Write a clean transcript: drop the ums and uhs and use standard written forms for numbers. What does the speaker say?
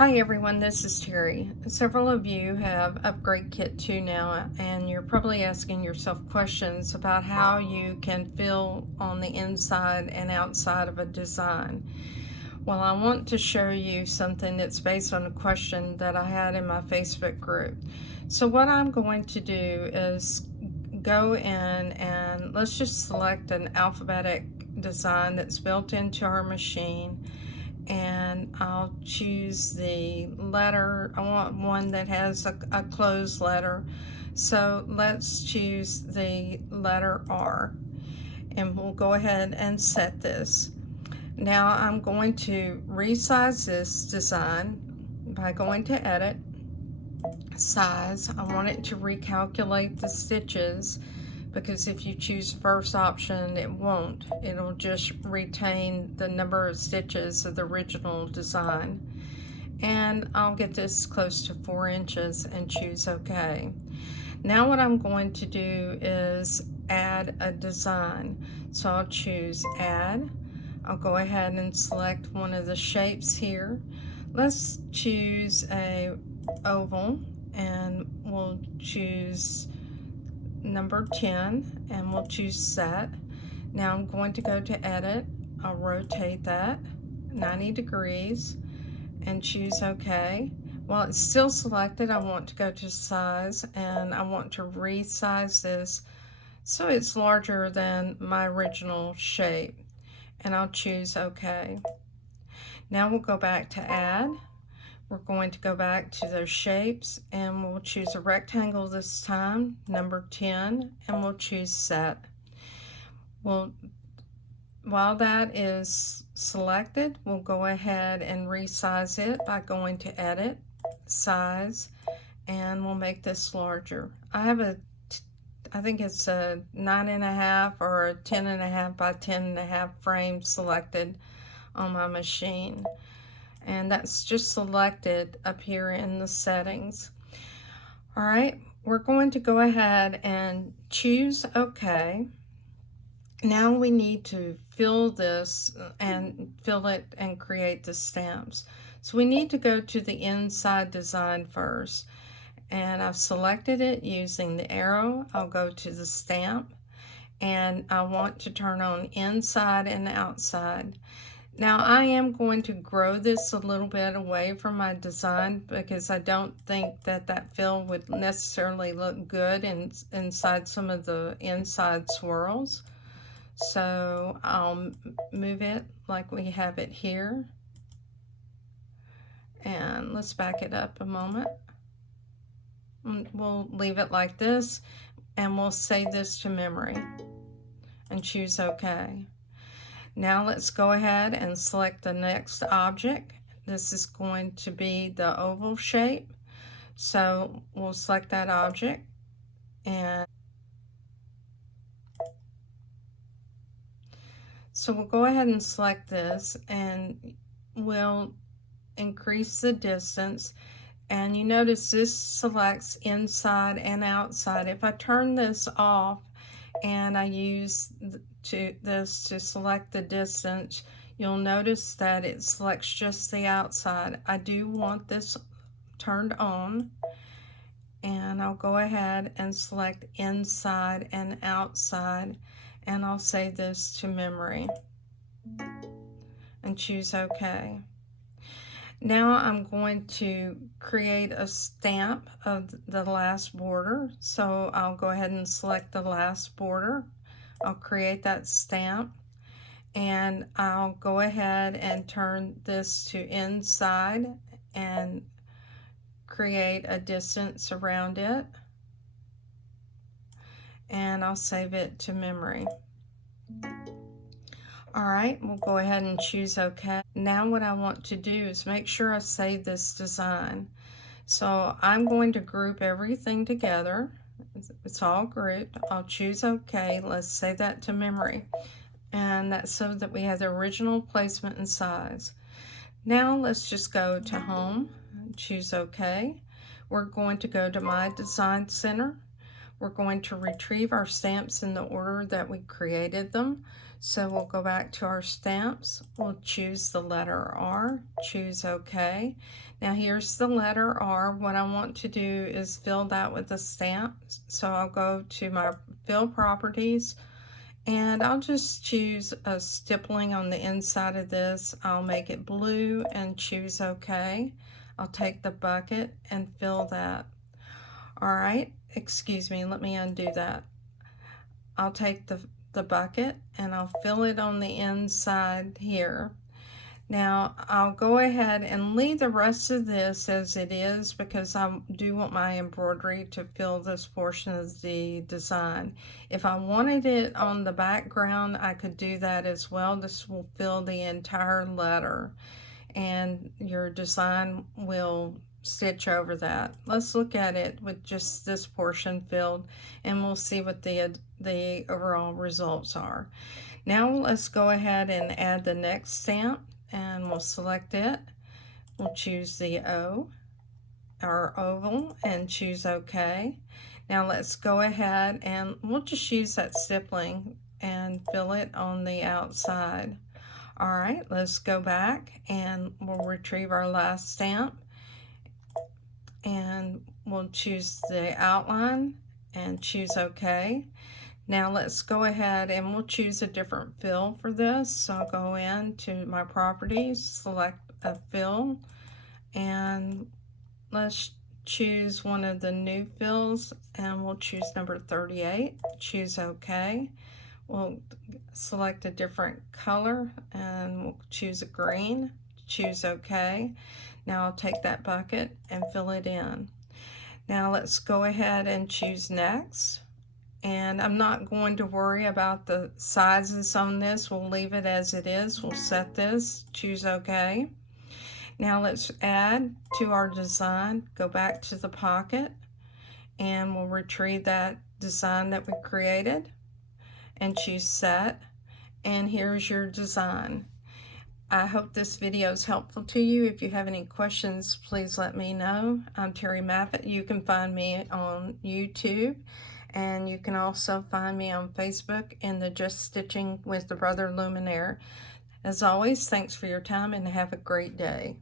Hi everyone, this is Terry. Several of you have Upgrade Kit 2 now, and you're probably asking yourself questions about how you can fill on the inside and outside of a design. Well, I want to show you something that's based on a question that I had in my Facebook group. So what I'm going to do is go in and let's just select an alphabetic design that's built into our machine, and I'll choose the letter. I want one that has a closed letter, so let's choose the letter R, and we'll go ahead and set this. Now I'm going to resize this design by going to Edit, Size. I want it to recalculate the stitches, because if you choose first option, it won't. It'll just retain the number of stitches of the original design. And I'll get this close to 4 inches and choose OK. Now what I'm going to do is add a design. So I'll choose Add. I'll go ahead and select one of the shapes here. Let's choose a oval, and we'll choose number 10, and we'll choose Set. Now I'm going to go to Edit. I'll rotate that 90 degrees and choose OK. While it's still selected, I want to go to Size, and I want to resize this so it's larger than my original shape, and I'll choose OK. Now we'll go back to Add. We're going to go back to those shapes, and we'll choose a rectangle this time, number 10, and we'll choose Set. While that is selected, we'll go ahead and resize it by going to Edit, Size, and we'll make this larger. I think it's a 9.5 or a 10.5 by 10.5 frame selected on my machine, and that's just selected up here in the settings. All right, we're going to go ahead and choose OK. Now we need to fill this and fill it and create the stamps. So we need to go to the inside design first, and I've selected it using the arrow. I'll go to the stamp, and I want to turn on inside and outside. Now I am going to grow this a little bit away from my design, because I don't think that fill would necessarily look good inside some of the inside swirls. So I'll move it like we have it here, and let's back it up a moment. We'll leave it like this, and we'll save this to memory and choose OK. Now let's go ahead and select the next object. This is going to be the oval shape, so we'll select that object, and so we'll go ahead and select this, and we'll increase the distance, and you notice this selects inside and outside. If I turn this off and I use this to select the distance, you'll notice that it selects just the outside. I do want this turned on, and I'll go ahead and select inside and outside, and I'll save this to memory and choose OK. Now I'm going to create a stamp of the last border, so I'll go ahead and select the last border. I'll create that stamp, and I'll go ahead and turn this to inside and create a distance around it, and I'll save it to memory. All right, we'll go ahead and choose OK. Now what I want to do is make sure I save this design. So I'm going to group everything together. It's all grouped. I'll choose OK. Let's save that to memory. And that's so that we have the original placement and size. Now let's just go to Home, choose OK. We're going to go to My Design Center. We're going to retrieve our stamps in the order that we created them. So we'll go back to our stamps. We'll choose the letter R, choose OK. Now here's the letter R. What I want to do is fill that with a stamp. So I'll go to my fill properties, and I'll just choose a stippling on the inside of this. I'll make it blue and choose OK. I'll take the bucket and fill that. All right, excuse me, let me undo that. I'll take the bucket and I'll fill it on the inside here. Now I'll go ahead and leave the rest of this as it is because I do want my embroidery to fill this portion of the design. If I wanted it on the background, I could do that as well. This will fill the entire letter and your design will stitch over that. Let's look at it with just this portion filled, and we'll see what the overall results are. Now let's go ahead and add the next stamp, and we'll select it. We'll choose the O, our oval, and choose OK. Now let's go ahead and we'll just use that stippling and fill it on the outside. All right, let's go back and we'll retrieve our last stamp, and we'll choose the outline and choose OK. Now let's go ahead and we'll choose a different fill for this. So I'll go into my properties, select a fill, and let's choose one of the new fills, and we'll choose number 38, choose OK. We'll select a different color and we'll choose a green, choose OK. Now I'll take that bucket and fill it in. Now let's go ahead and choose next. And I'm not going to worry about the sizes on this. We'll leave it as it is. We'll set this, choose OK. Now let's add to our design, go back to the pocket, and we'll retrieve that design that we created and choose set. And here's your design. I hope this video is helpful to you. If you have any questions, please let me know. I'm Terry Maffett. You can find me on YouTube, and you can also find me on Facebook in the Just Stitching with the Brother Luminaire. As always, thanks for your time and have a great day.